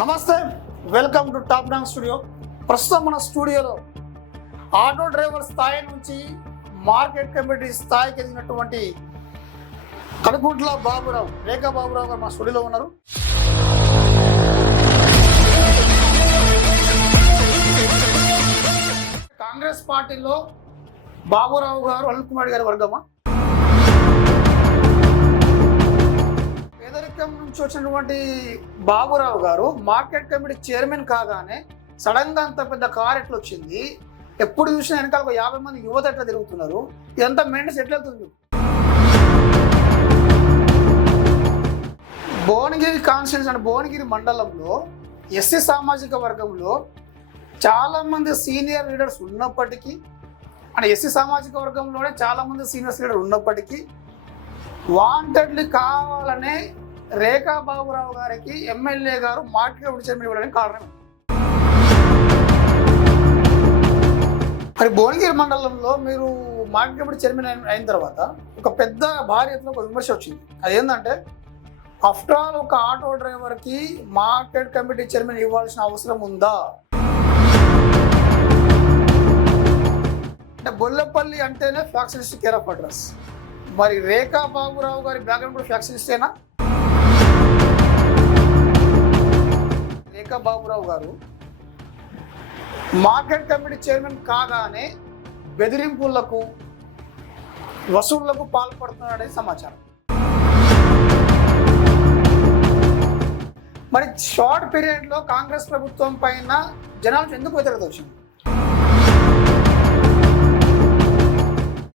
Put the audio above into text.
నమస్తే, welcome to top don studio. ప్రస్తుతం మన స్టూడియోలో ఆటో డ్రైవర్ స్థాయి నుంచి మార్కెట్ కమిటీ స్థాయికి ఎదిగినటువంటి కడుగుట్ల బాబురావు, రేఖా బాబురావు గారు మన స్టూడియోలో ఉన్నారు. కాంగ్రెస్ పార్టీలో బాబురావు గారు అనిల్ కుమార్ గారి వర్గమా? పేదరికం నుంచి వచ్చినటువంటి బాబురావు గారు మార్కెట్ కమిటీ చైర్మన్ కాగానే సడన్ గా అంత పెద్ద కార్ ఎట్లా వచ్చింది? ఎప్పుడు చూసినా వెనకాల ఒక 50 మంది యువత ఎట్లా తిరుగుతున్నారు? ఇదంతా మెయింటెన్స్ ఎట్లా అవుతుంది? భువనగిరి కాన్స్టిట్యూన్సీ అంటే భువనగిరి మండలంలో ఎస్సీ సామాజిక వర్గంలో చాలా మంది సీనియర్ లీడర్స్ ఉన్నప్పటికీ, అంటే ఎస్సీ సామాజిక వర్గంలోనే చాలా మంది సీనియర్ లీడర్ ఉన్నప్పటికీ వాంటెడ్లీ కావాలనే రేఖా బాబురావు గారికి ఎమ్మెల్యే గారు మార్కెట్ కమిటీ చైర్మన్ ఇవ్వడానికి కారణం. మరి భువనగిరి మండలంలో మీరు మార్కెట్ కమిటీ చైర్మన్ అయిన తర్వాత ఒక పెద్ద భారీ ఎత్తున ఒక విమర్శ వచ్చింది. అదేంటంటే, ఆఫ్టర్ ఆల్ ఒక ఆటో డ్రైవర్కి మార్కెట్ కమిటీ చైర్మన్ ఇవ్వాల్సిన అవసరం ఉందా? అంటే బొల్లపల్లి అంటేనే ఫ్యాక్షనిస్ట్ కేర్ ఆఫ్ అడ్రస్. మరి రేఖా బాబురావు గారి బ్యాక్గ్రౌండ్ కూడా ఫ్యాక్షనిస్టేనా? రేఖా బాబురావు గారు మార్కెట్ కమిటీ చైర్మన్ కాగానే బెదిరింపులకు, వసూళ్లకు పాల్పడుతున్నారనే సమాచారం. మరి షార్ట్ పీరియడ్లో కాంగ్రెస్ ప్రభుత్వం పైన జనాలకు ఎందుకు వ్యతిరేకత వచ్చింది?